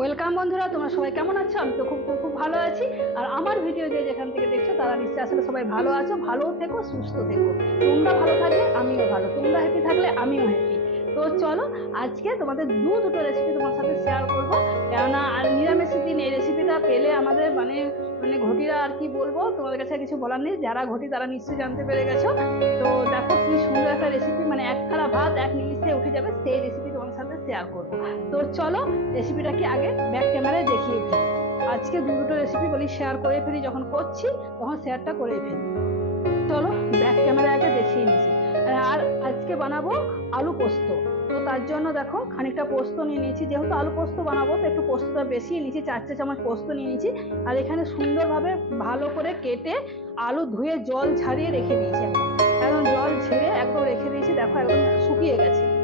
Welcome বন্ধুরা, তোমরা সবাই কেমন আছো? আমি তো খুব খুব ভালো আছি। আর আমার ভিডিও যে যেখান থেকে দেখছ, তারা নিশ্চয়ই আসলে সবাই ভালো আছো ভালো থেকো সুস্থ থেকো। তোমরা ভালো থাকলে আমিও ভালো, তোমরা হ্যাপি থাকলে আমিও হ্যাপি তো চলো, আজকে তোমাদের দু, দুটো রেসিপি তোমার সাথে শেয়ার করব। কেননা আর নিরামিষের দিন, এই রেসিপিটা পেলে আমাদের মানে মানে ঘটিরা আর কি বলব, তোমাদের কাছে কিছু বলার নেই। যারা ঘটি, তারা নিশ্চয়ই জানতে পেরে গেছো। তো দেখো কি সুন্দর একটা রেসিপি মানে এক থালা ভাত, এক নিমিষে উঠে যাবে, সেই রেসিপি শেয়ার করব। তো চলো রেসিপিটা কি আগে ব্যাক ক্যামেরায় দেখিয়ে দিই। আজকে দু দুটো রেসিপি বলি শেয়ার করে ফেলি, যখন করছি, তখন শেয়ারটা করে ফেলি। চলো ব্যাক ক্যামেরা আগে দেখিয়ে নিচ্ছি। আর আজকে বানাবো আলু পোস্ত। তো তার জন্য দেখো খানিকটা পোস্ত নিয়ে নিয়েছি। যেহেতু আলু পোস্ত বানাবো, তো একটু পোস্তটা বেশি নিয়েছি, চার চা চামচ পোস্ত নিয়ে নিয়েছি। আর এখানে সুন্দরভাবে ভালো করে কেটে আলু ধুয়ে জল ছাড়িয়ে রেখে দিয়েছি একদম জল ছেড়ে একদম রেখে দিয়েছি, দেখো একদম শুকিয়ে গেছে।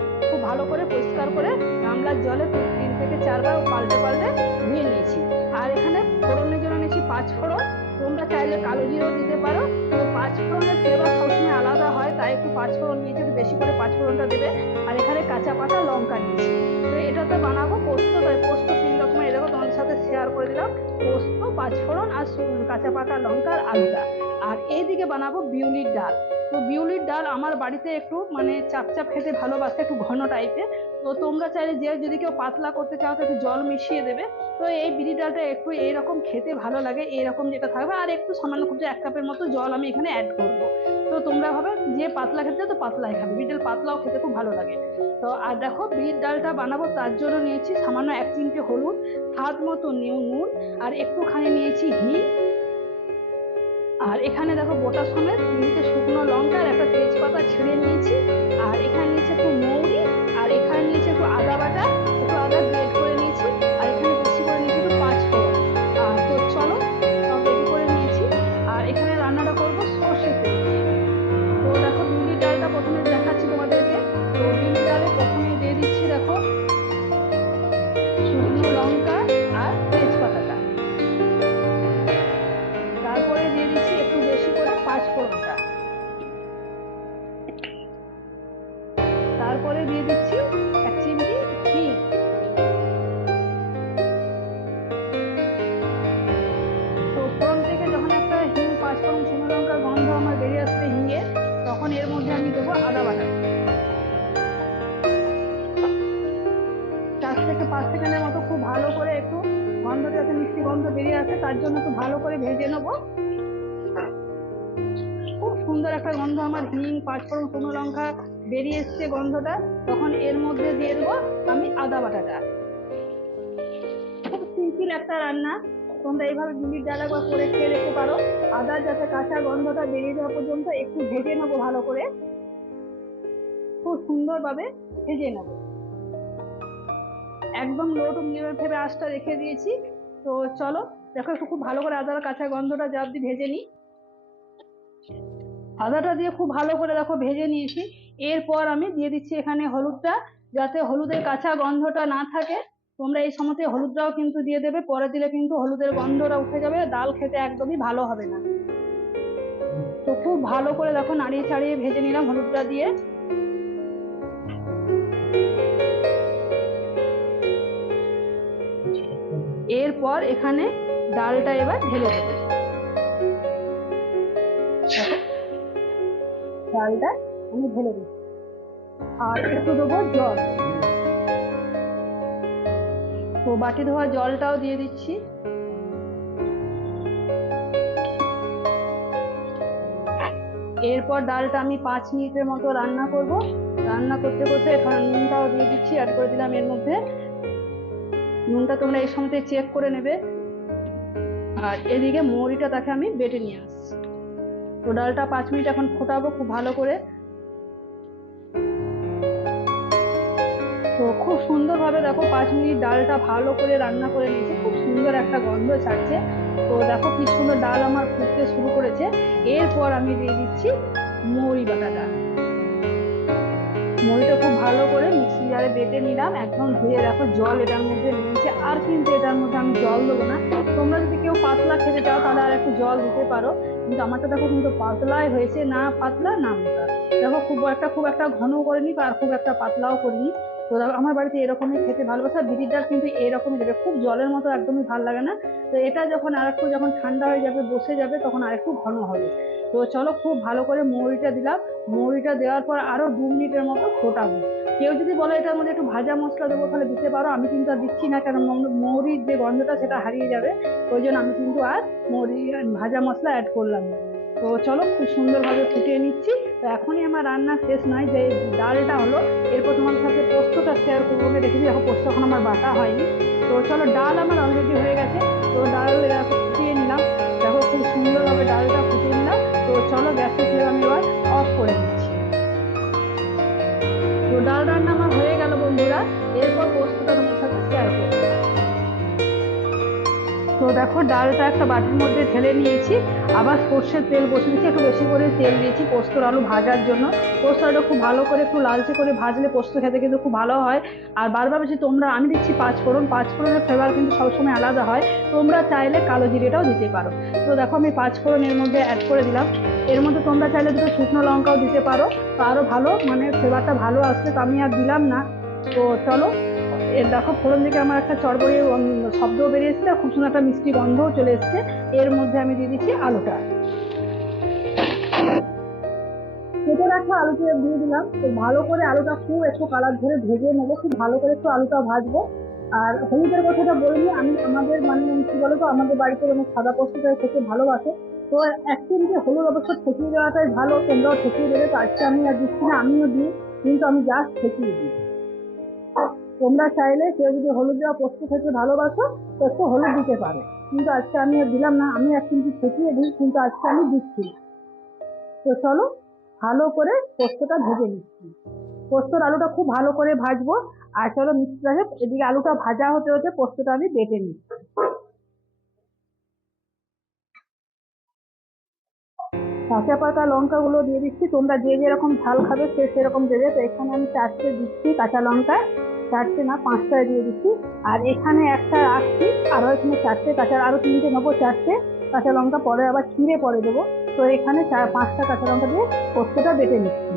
ভালো করে পরিষ্কার করে গামলার জলে তিন থেকে চারবার পাল্টে পাল্টে ধুয়ে নিয়েছি। আর এখানে ফোড়নের জন্য নিয়েছি পাঁচ ফোড়ন। তোমরা চাইলে কালো জিরেও দিতে পারো। তো পাঁচ ফোড়নের ফ্লেভার সবসময় আলাদা হয়, তাই একটু পাঁচ ফোড়ন নিয়েছি একটু বেশি করে পাঁচ ফোড়নটা দেবে। আর এখানে কাঁচা পাকা লঙ্কা নিয়েছি। তো এটাতে বানাবো পোস্ত, তাই পোস্ত তিন রকমের। এরকম তোমাদের সাথে শেয়ার করে দিলাম। পোস্ত, পাঁচ ফোড়ন আর কাঁচা পাকা লঙ্কার আলুটা। আর এইদিকে বানাবো বিউলির ডাল। তো বিউলির ডাল আমার বাড়িতে একটু মানে চাপ চাপ খেতে ভালোবাসে, একটু ঘন টাইপের তো তোমরা চাইলে যে, যদি কেউ পাতলা করতে চাও তো একটু জল মিশিয়ে দেবে। তো এই বিড়ি ডালটা একটু এইরকম খেতে ভালো লাগে এইরকম যেটা থাকবে। আর একটু সামান্য খুব এক কাপের মতো জল আমি এখানে অ্যাড করব। তো তোমরা ভাবে যে পাতলা খেতে তো পাতলাই খাবে। বিড়ি ডাল পাতলাও খেতে খুব ভালো লাগে। তো আর দেখো বিড়ির ডালটা বানাবো, তার জন্য নিয়েছি সামান্য এক চিমটে হলুদ, স্বাদ মতো নিউ নুন, আর একটুখানি নিয়েছি হিং আর এখানে দেখো গোটা সমেত নিচে শুকনো লঙ্কা আর একটা তেজপাতা ছিঁড়ে নিয়েছি। আর এখানে নিচে একটু গন্ধটা যাতে মিষ্টি গন্ধ বেরিয়ে আসে, তার জন্য একটু ভালো করে ভেজে নেব। খুব সুন্দর একটা গন্ধ আমার হিং, পাঁচফোড়ন, শুকনো লঙ্কা বেরিয়ে এসছে গন্ধটা। তখন এর মধ্যে দিয়ে দেবো আমি আদা বাটাটা। খুব সিম্পল একটা রান্না। তোমরা এইভাবে বিলির ডাল একবার করে খেয়ে দেখতে পারো। আদার যাতে কাঁচা গন্ধটা বেরিয়ে যাওয়া পর্যন্ত একটু ভেজে নেব ভালো করে। খুব সুন্দরভাবে ভেজে নেব। একদম লো টু মিডিয়াম ফ্লেমে আঁচটা রেখে দিয়েছি। তো চলো, দেখো একটু খুব ভালো করে আদার কাঁচা গন্ধটা যা অব্দি ভেজে নিই। আদাটা দিয়ে খুব ভালো করে দেখো ভেজে নিয়েছি। এরপর আমি দিয়ে দিচ্ছি এখানে হলুদটা, যাতে হলুদের কাঁচা গন্ধটা না থাকে। তোমরা এই সময়তে হলুদটাও কিন্তু দিয়ে দেবে, পরে দিলে কিন্তু হলুদের গন্ধটা উঠে যাবে, ডাল খেতে একদমই ভালো হবে না। তো খুব ভালো করে দেখো নাড়িয়ে ছাড়িয়ে ভেজে নিলাম হলুদটা দিয়ে। এরপর এখানে ডালটা এবার ঢেলে দেবে। ডালটা আমি ঢেলে দিচ্ছি আর একটু দেবো জল। তো বাটি ধোয়া জলটাও দিয়ে দিচ্ছি। এরপর ডালটা আমি পাঁচ মিনিটের মতো রান্না করব। রান্না করতে করতে নুনটাও দিয়ে দিচ্ছি অ্যাড করে দিলাম এর মধ্যে। নুনটা তোমরা এই সময়তে চেক করে নেবে। আর এদিকে মৌরিটা তাকে আমি বেটে নিয়ে আসছি। তো ডালটা পাঁচ মিনিট এখন ফোটাবো খুব ভালো করে। তো খুব সুন্দরভাবে দেখো পাঁচ মিনিট ডালটা ভালো করে রান্না করে নিয়েছি। খুব সুন্দর একটা গন্ধ ছাড়ছে। তো দেখো কি সুন্দর ডাল আমার ফুটতে শুরু করেছে। এরপর আমি দিয়ে দিচ্ছি মৌরি বাটাটা মৌরিটা খুব ভালো করে মিক্সি জারে বেটে নিলাম। একদম ধুয়ে দেখো জল এটার মধ্যে নিয়েছে আর কিন্তু এটার মধ্যে আমি জল দেবো না। তোমরা যদি কেউ পাতলা খেতে চাও, তাহলে আর একটু জল দিতে পারো। কিন্তু আমারটা দেখো কিন্তু পাতলাই হয়েছে, না পাতলা, না মোটা। দেখো খুব একটা খুব একটা ঘন করিনি, আর খুব একটা পাতলাও করিনি। তো আমার বাড়িতে এরকমই খেতে ভালোবাসা বিড়ির ডাল কিন্তু এরকমই দেবে। খুব জলের মতো, একদমই ভালো লাগে না। তো এটা যখন আর একটু যখন ঠান্ডা হয়ে যাবে, বসে যাবে, তখন আর একটু ঘন হবে। তো চলো, খুব ভালো করে মৌরিটা দিলাম। মৌরিটা দেওয়ার পর আরও দু মিনিটের মতো ফোটাবো। কেউ যদি বলে এটার মধ্যে একটু ভাজা মশলা দেবো, তাহলে দিতে পারো। আমি কিন্তু আর দিচ্ছি না কারণ মৌরির যে গন্ধটা, সেটা হারিয়ে যাবে। ওই জন্য আমি কিন্তু আর মৌরি, ভাজা মশলা অ্যাড করলাম তো চলো, খুব সুন্দরভাবে ফুটিয়ে নিচ্ছি। তো এখনই আমার রান্না শেষ নয়, যে ডালটা হলো, এরপর তোমার সাথে পোস্তটা শেয়ার করব দেখেছি, দেখো পোস্ত এখন আমার বাটা হয়নি। তো চলো, ডাল আমার অলরেডি হয়ে গেছে, তো ডাল ফুটিয়ে নিলাম। দেখো খুব সুন্দরভাবে ডালটা ফুটিয়ে নিলাম। তো চলো, গ্যাসের ফ্লেম আমি এবার অফ করে দিচ্ছি। তো ডাল রান্না আমার হয়ে গেল দেখো, ডালটা একটা বাটির মধ্যে ঢেলে নিয়েছি। আবার সর্ষের তেল বসে দিয়েছি একটু বেশি করে তেল দিয়েছি পোস্তর আলু ভাজার জন্য। পোস্ত আলু খুব ভালো করে একটু লালচে করে ভাজলে পোস্ত খেতে কিন্তু খুব ভালো হয়। আর বারবার বেশি তোমরা আমি দিচ্ছি পাঁচ ফোড়ন। পাঁচ ফোড়নের ফ্লেভার কিন্তু সবসময় আলাদা হয়। তোমরা চাইলে কালো জিরেটাও দিতে পারো। তো দেখো, আমি পাঁচ ফোড়ন এর মধ্যে অ্যাড করে দিলাম। এর মধ্যে তোমরা চাইলে দুটো শুকনো লঙ্কাও দিতে পারো। তো আরও ভালো মানে ফ্লেভারটা ভালো আসবে তো আমি আর দিলাম না। তো চলো এর দেখো ফোড়ন থেকে আমার একটা চড়বড়ি শব্দও বেরিয়ে এসেছে, আর খুব সুন্দর একটা মিষ্টি গন্ধও চলে এসেছে। এর মধ্যে আমি দিয়ে দিচ্ছি আলুটা। কেটে রাখা আলুটা দিয়ে দিলাম। তো ভালো করে আলুটা খুব একটু কালার ধরে ভেজে নেব, খুব ভালো করে একটু আলুটা ভাজবো। আর হলুদের কথাটা বলিনি, আমি আমাদের মানে কি বলতো, আমাদের বাড়িতে মানে সাদা পোস্তটা খেতে ভালোবাসে। তো এক যে হলুদ অবশ্য ঠেকিয়ে দেওয়াটাই ভালো, তোমরাও ঠেকিয়ে দেবে, তো আজকে আমি আর দিচ্ছি না, আমিও দিই, কিন্তু আমি জাস্ট ঠেকিয়ে দিই। তোমরা চাইলে কেউ যদি হলুদ দেওয়া পোস্ত খেতে ভালোবাসো তো একটু হলুদ দিতে পারো। কিন্তু আজকে আমি দিলাম না, আমি এক কিন্তু ঠেকিয়ে দিই, কিন্তু আজকে আমি দিচ্ছি তো চলো, ভালো করে পোস্তটা ভেজে নিচ্ছি। পোস্তর আলুটা খুব ভালো করে ভাজবো। আর চলো মিক্সড রাখে এদিকে আলুটা ভাজা হতে হতে পোস্তটা আমি বেটে নিচ্ছি। কাঁচা পাকা লঙ্কাগুলো দিয়ে দিচ্ছি। তোমরা যে যেরকম ঝাল খাবে সে সেরকম দেবে। তো এখানে আমি চারটে দিচ্ছি কাঁচা লঙ্কা। চারটে না, পাঁচটায় দিয়ে দিচ্ছি। আর এখানে একটা রাখছি আরও এখানে চারটে, কাঁচা আরও তিনটে নেব চারটে। কাঁচা লঙ্কা পরে আবার ছিঁড়ে পরে দেবো। তো এখানে চার, পাঁচটা কাঁচা লঙ্কা দিয়ে পোস্তটা বেটে নিচ্ছি।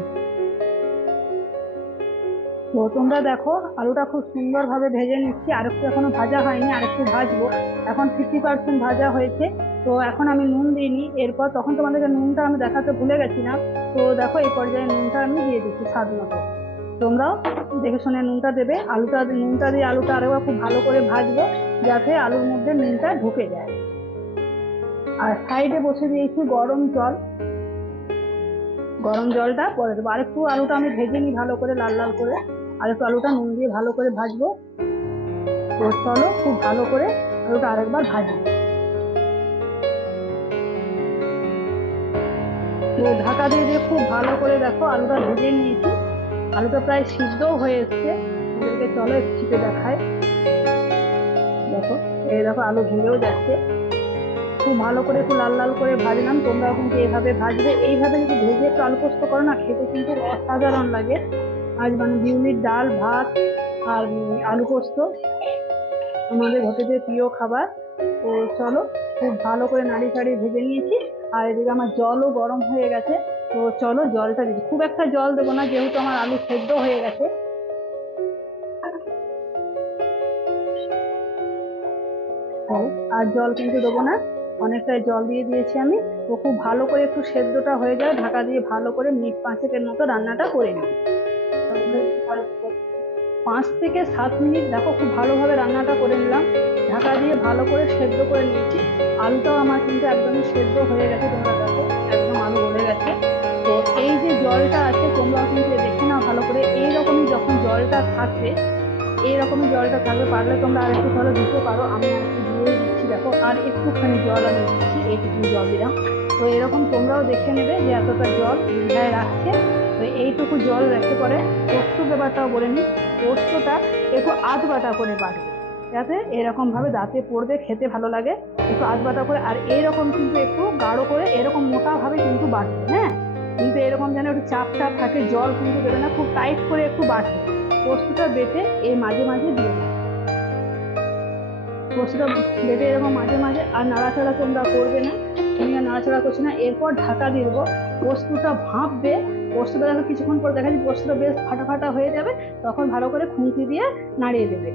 তো তোমরা দেখো, আলুটা খুব সুন্দরভাবে ভেজে নিচ্ছি। আরেকটু এখনও ভাজা হয়নি, আরেকটু ভাজবো। এখন ফিফটি পার্সেন্ট ভাজা হয়েছে। তো এখন আমি নুন দিইনি এরপর তখন তোমাদেরকে নুনটা আমি দেখাতে ভুলে গেছিলাম। তো দেখো, এই পর্যায়ে নুনটা আমি দিয়ে দিচ্ছি স্বাদ মতো। তোমরাও দেখে শুনে নুনটা দেবে। আলুটা, নুনটা দিয়ে আলুটা আরেকবার খুব ভালো করে ভাজবো, যাতে আলুর মধ্যে নুনটা ঢুকে যায়। আর সাইডে বসে দিয়েছি গরম জল। গরম জলটা পরে দেবো। আরেকটু আলুটা আমি ভেজে নিই ভালো করে, লাল লাল করে। আরেকটু আলুটা নুন দিয়ে ভালো করে ভাজবো। চলো, খুব ভালো করে আলুটা আরেকবার ভাজবো। তো ঢাকা দিয়ে দিয়ে খুব ভালো করে দেখো, আলুটা ভেজে নিয়েছি। আলুটা প্রায় সিদ্ধও হয়ে এসছে। ওদেরকে চলো চিপে দেখায় দেখো, এই দেখো, আলু ভেঙেও যাচ্ছে। খুব ভালো করে একটু লাল লাল করে ভাজলাম। তোমরাও কিন্তু এইভাবে ভাজবে, এইভাবে যদি ভেজে একটু আলু পোস্ত করো না, খেতে কিন্তু অসাধারণ লাগে। আজ মানে বিউলির ডাল, ভাত আর আলু পোস্ত আমাদের হোটেলের প্রিয় খাবার। তো চলো, খুব ভালো করে নাড়ি চাড়ি ভেজে নিয়েছি। আর এদিকে আমার জলও গরম হয়ে গেছে। তো চলো জলটা দিচ্ছি খুব একটা জল দেবো না যেহেতু আমার আলু সেদ্ধ হয়ে গেছে। ও, আর জল কিন্তু দেবো না অনেকটাই জল দিয়ে দিয়েছি আমি। তো খুব ভালো করে একটু সেদ্ধটা হয়ে যায় ঢাকা দিয়ে ভালো করে মিনিট পাঁচেকের মতো রান্নাটা করে নিই পাঁচ থেকে সাত মিনিট দেখো খুব ভালোভাবে রান্নাটা করে নিলাম। ঢাকা দিয়ে ভালো করে সেদ্ধ করে নিয়েছি। আলুটাও আমার কিন্তু একদমই সেদ্ধ হয়ে গেছে তোমরা দেখো একদম আলু গলে গেছে। জলটা আছে, তোমরা কিন্তু দেখে নাও ভালো করে। এইরকমই যখন জলটা থাকবে, এইরকমই জলটা থাকবে, পারলে তোমরা আর একটু ভালো দিতে পারো। আমি আর একটু দিয়ে দিচ্ছি, দেখো, আর একটুখানি জল আমি দিচ্ছি এইটুকু জল দিলাম। তো এরকম তোমরাও দেখে নেবে যে এতটা জল গায়ে রাখছে। তো এইটুকু জল রেখে পরে পোস্ত ব্যাপারটাও বলে নিই। পোস্তটা একটু আধ বাটা করে বাটবে যাতে এরকমভাবে দাঁতে পড়বে, খেতে ভালো লাগে। একটু আধ বাটা করে, আর এইরকম কিন্তু একটু গাঢ় করে, এরকম মোটাভাবে কিন্তু বাটবে হ্যাঁ? কিন্তু এরকম যেন একটু চাপ চাপ থাকে, জল কিন্তু দেবে না, খুব টাইট করে একটু বাটবে পোস্তটা বেটে এই মাঝে মাঝে দিয়ে দেবে। পোস্তটা বেটে এরকম মাঝে মাঝে আর নাড়াচাড়া তোমরা করবে না তুমি নাড়াচাড়া করছ না। এরপর ঢাকা দিয়ে দেবো। পোস্তটা ভাপবে পোস্তটা দেখো কিছুক্ষণ পর দেখা যায় পোস্তটা বেশ ফাটা ফাটা হয়ে যাবে, তখন ভালো করে খুন্তি দিয়ে নাড়িয়ে দেবে।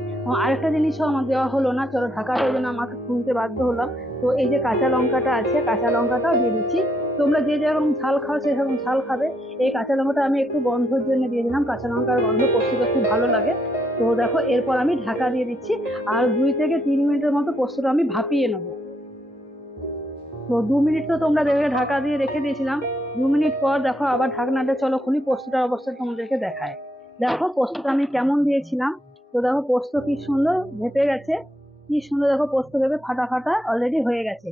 আরেকটা জিনিসও আমার দেওয়া হলো না, চলো ঢাকাটা ওই জন্য আমাকে খুলতে বাধ্য হলাম। তো এই যে কাঁচা লঙ্কাটা আছে, কাঁচা লঙ্কাটাও দিয়ে দিচ্ছি। তোমরা যে যেরকম ঝাল খাও, সেরকম ঝাল খাবে। এই কাঁচা লঙ্কাটা আমি একটু গন্ধর জন্য দিয়ে দিলাম। কাঁচা লঙ্কার গন্ধ পোস্তটা খুব ভালো লাগে। তো দেখো, এরপর আমি ঢাকা দিয়ে দিচ্ছি। আর দুই থেকে তিন মিনিটের মতো পোস্তটা আমি ভাপিয়ে নেব। তো দু মিনিট তো তোমরা দেখে ঢাকা দিয়ে রেখে দিয়েছিলাম। দু মিনিট পর দেখো আবার ঢাকনাটা, চলো খুলি, পোস্তটার অবস্থা তোমাদেরকে দেখায়। দেখো, পোস্তটা আমি কেমন দিয়েছিলাম। তো দেখো, পোস্ত কি সুন্দর ভেপে গেছে। কি সুন্দর দেখো পোস্ত ভেপে ফাটা ফাটা অলরেডি হয়ে গেছে।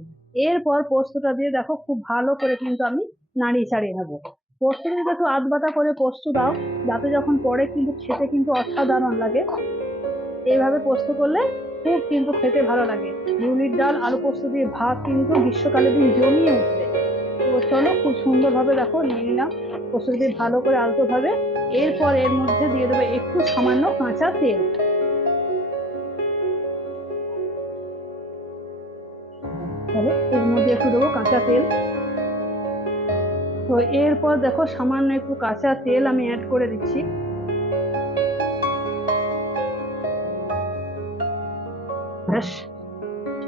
এরপর পোস্তটা দিয়ে দেখো খুব ভালো করে কিন্তু আমি নাড়িয়ে চাড়িয়ে নেব। পোস্ত যদি একটু আধ বাটা করে পোস্ত দাও, যাতে যখন পরে কিন্তু খেতে কিন্তু অসাধারণ লাগে। এইভাবে পোস্ত করলে খুব কিন্তু খেতে ভালো লাগে। মুলির ডাল, আলু পোস্ত দিয়ে ভাত কিন্তু গ্রীষ্মকালে দিন জমিয়ে উঠবে। তো চলো খুব সুন্দরভাবে দেখো নিয়ে নিলাম পোস্ত দিয়ে ভালো করে আলতোভাবে। এরপর এর মধ্যে দিয়ে দেবে একটু সামান্য কাঁচা তেল। চলো এর মধ্যে একটু দেবো কাঁচা তেল। তো এরপর দেখো সামান্য একটু কাঁচা তেল আমি অ্যাড করে দিচ্ছি। ব্যাস,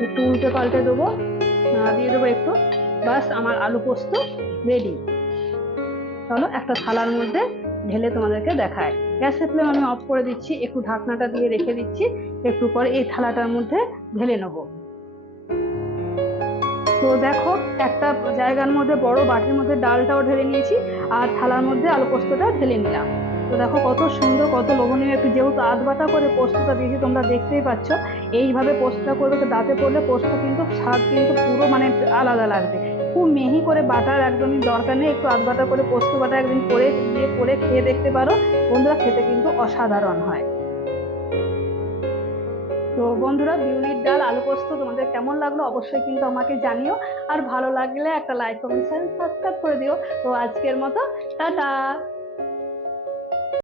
একটু উল্টে পাল্টে দেবো। দিয়ে দেবো একটু। বাস আমার আলু পোস্ত রেডি চলো, একটা থালার মধ্যে ঢেলে তোমাদেরকে দেখায়। গ্যাসের ফ্লেম আমি অফ করে দিচ্ছি। একটু ঢাকনাটা দিয়ে রেখে দিচ্ছি। একটু পরে এই থালাটার মধ্যে ঢেলে নেব। তো দেখো, একটা জায়গার মধ্যে, বড় বাটির মধ্যে ডালটাও ঢেলে নিয়েছি আর থালার মধ্যে আলু পোস্তটা ঢেলে নিলাম। তো দেখো, কত সুন্দর, কত লোভনীয় একটু, যেহেতু আধ বাটা করে পোস্তটা দিয়েছি, তোমরা দেখতেই পাচ্ছ। এইভাবে পোস্তটা করবে তো দাঁতে পড়লে পোস্ত কিন্তু, স্বাদ কিন্তু পুরো মানে আলাদা লাগবে। খুব মিহি করে বাটার একদমই দরকার নেই, একটু আধ বাটা করে পোস্ত বাটা একদিন করে, দিয়ে করে খেয়ে দেখতে পারো। বন্ধুরা, খেতে কিন্তু অসাধারণ হয়। তো বন্ধুরা, বিউলির ডাল, আলু পোস্ত তোমাদের কেমন লাগল অবশ্যই কিন্তু আমাকে জানিও। আর ভালো লাগলে একটা লাইক কমেন্ট সাবস্ক্রাইব করে দিও। তো আজকের মতো, টাটা!